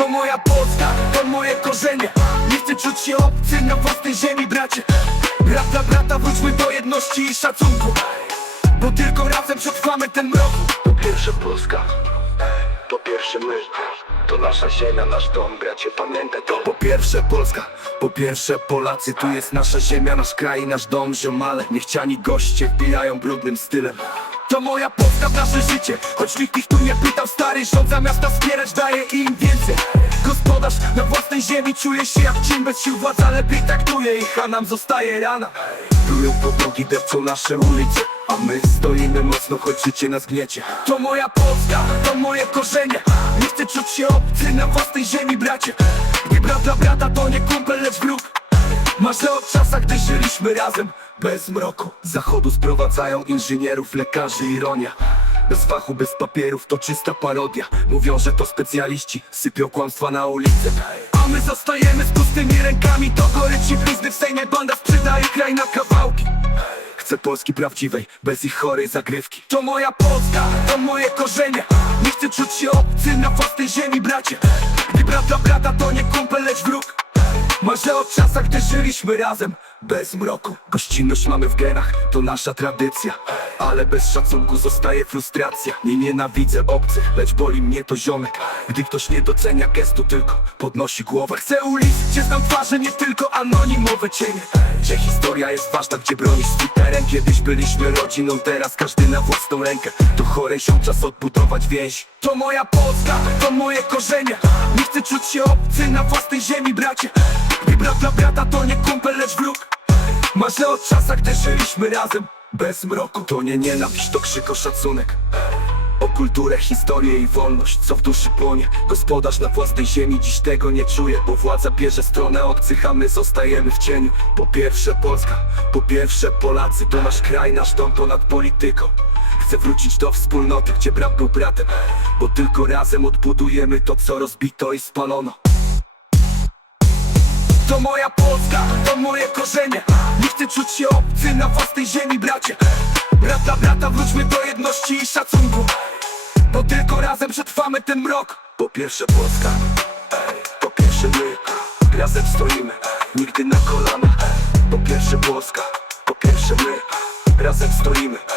To moja Polska, to moje korzenie. Nie chcę czuć się obcy na własnej ziemi, bracie. Brat dla brata, wróćmy do jedności i szacunku. Bo tylko razem przetrwamy ten mrok. Po pierwsze Polska, po pierwsze my. To nasza ziemia, nasz dom, bracie pamiętaj to. Po pierwsze Polska, po pierwsze Polacy. Tu jest nasza ziemia, nasz kraj, nasz dom, ziomale. Niechciani goście wbijają brudnym stylem To moja w nasze życie. Choć nikt ich tu nie pytał, stary rząd zamiast nas wspierać daje im więcej. Gospodarz na własnej ziemi czuje się jak cień bez sił Władza lepiej traktuje ich, a nam zostaje rana. Plują podłogi, depczą nasze ulice A my stoimy mocno, choć życie nas gniecie. To moja Polska, to moje korzenie. Nie chcę czuć się obcy na własnej ziemi, bracie. Gdy brat dla brata to nie kumpel, lecz wróg. Marzę o czasach, gdy żyliśmy razem Bez mroku. Zachodu sprowadzają inżynierów, lekarzy, ironia Bez fachu, bez papierów, to czysta parodia. Mówią, że to specjaliści, sypią kłamstwa na ulicę A my zostajemy z pustymi rękami. To goryci blizny w Sejmie, banda sprzedaje kraj na kawałki. Chcę Polski prawdziwej, bez ich chorej zagrywki. To moja Polska, to moje korzenie. Nie chcę czuć się obcy na własnej ziemi, bracie. Gdy brat dla brata to nie kumpel, lecz wróg. Marzę o czasach, gdy żyliśmy razem, bez mroku. Gościnność mamy w genach, to nasza tradycja. Ale bez szacunku zostaje frustracja. Nie nienawidzę obcych, lecz boli mnie to ziomek. Gdy ktoś nie docenia gestu, tylko podnosi głowę. Chcę ulic, gdzie znam twarze, nie tylko anonimowe cienie. Gdzie historia jest ważna, gdzie bronisz swój teren. Kiedyś byliśmy rodziną, teraz każdy na własną rękę. To chorej się czas odbudować więź. To moja Polska, to moje korzenie. Nie chcę czuć się obcy na własnej ziemi, bracie. Brat dla brata to nie kumpel, lecz wróg Marzę o czasach, gdy żyliśmy razem. Bez mroku To nie nienawiść, to krzyk o szacunek. O kulturę, historię i wolność, co w duszy płonie. Gospodarz na własnej ziemi dziś tego nie czuje Bo władza bierze stronę obcych, a my zostajemy w cieniu. Po pierwsze Polska, po pierwsze Polacy To nasz kraj, nasz dom ponad polityką. Chcę wrócić do wspólnoty, gdzie brat był bratem Bo tylko razem odbudujemy to, co rozbito i spalono to moja Polska, to moje korzenie. Nie chcę czuć się obcy na własnej ziemi, bracie. Brat brata, wróćmy do jedności i szacunku. Bo tylko razem przetrwamy ten mrok. Po pierwsze Polska, po pierwsze my. Razem stoimy, nigdy na kolanach Po pierwsze Polska, po pierwsze my. Razem stoimy